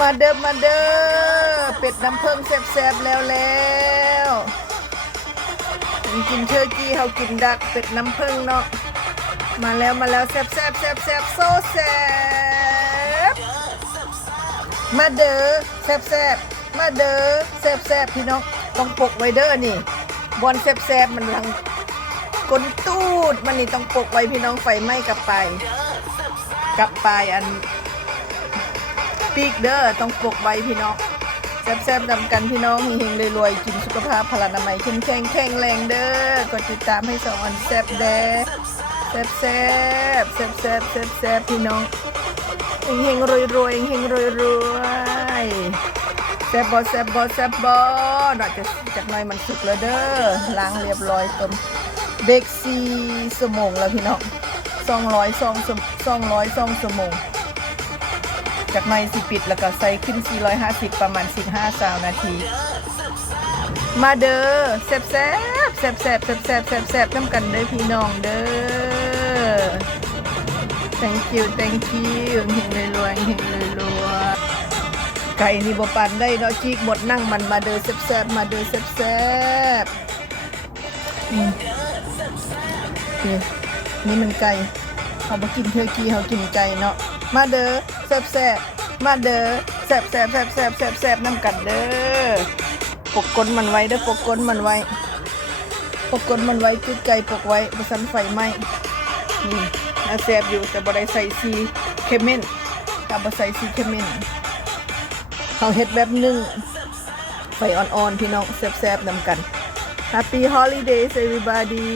มาเด้อมาเด้อเป็ดน้ำเพิ่งแซ่บๆแล้วกินเทอร์กี้เขากินดักเป็ดน้ำเพิ่งเนาะมาแล้วแซ่บโซแซ่บมาเด้อแซ่บมาเด้อแซ่บพี่น้องต้องปกไว้เด้อนี่บอลแซ่บมันทางก้นตูดมันนี่ต้องปกไว้พี่น้องไฟไหม้กับปลายอันปีกเด้อต้องปกไว้พี่น้องแซ่บๆนำกันพี่น้องเฮงๆรวยๆกินสุขภาพพลานามัยเข้มแข็งแรงเด้อกดติดตามให้สองอันแซ่บแด้แซ่บพี่น้องเฮงๆรวยๆเฮงๆรวยแซ่บบ่หน่อยจากหน่อยมันสุกแล้วเด้อล้างเรียบร้อยต้มเบก4 ชั่วโมงแล้วพี่น้อง200 ชั่วโมงจากในสิปิดแล้วก็ใส่ขึ้น450ประมาณ15-20 นาทีมาเด้อแซ่บน้ำกันเด้อพี่น้องเด้อ thank you เฮงรวยไก่นี่บ่ปันได้เนาะจีกหมดนั่งมันมาเด้อแซ่บมาเด้อแซ่บนี่มันไก่เขาบ่กินเทอร์กี้เขากินไก่เนาะมาเด้อแซ่บมาเด้อแซ่บน้ำกันเด้อปกก้นมันไว้เด้อปกก้นมันไว้จุดไก่ปกไว้บ่ซันไฟไหม้นี่น่าแซ่บอยู่แต่บ่ได้ใส่ซีเคเมนถ้าบ่ใส่ซีเคเมนเขาเฮ็ดแบบนึ่งไฟอ่อนๆพี่น้องแซ่บๆนำกัน Happy holidays everybody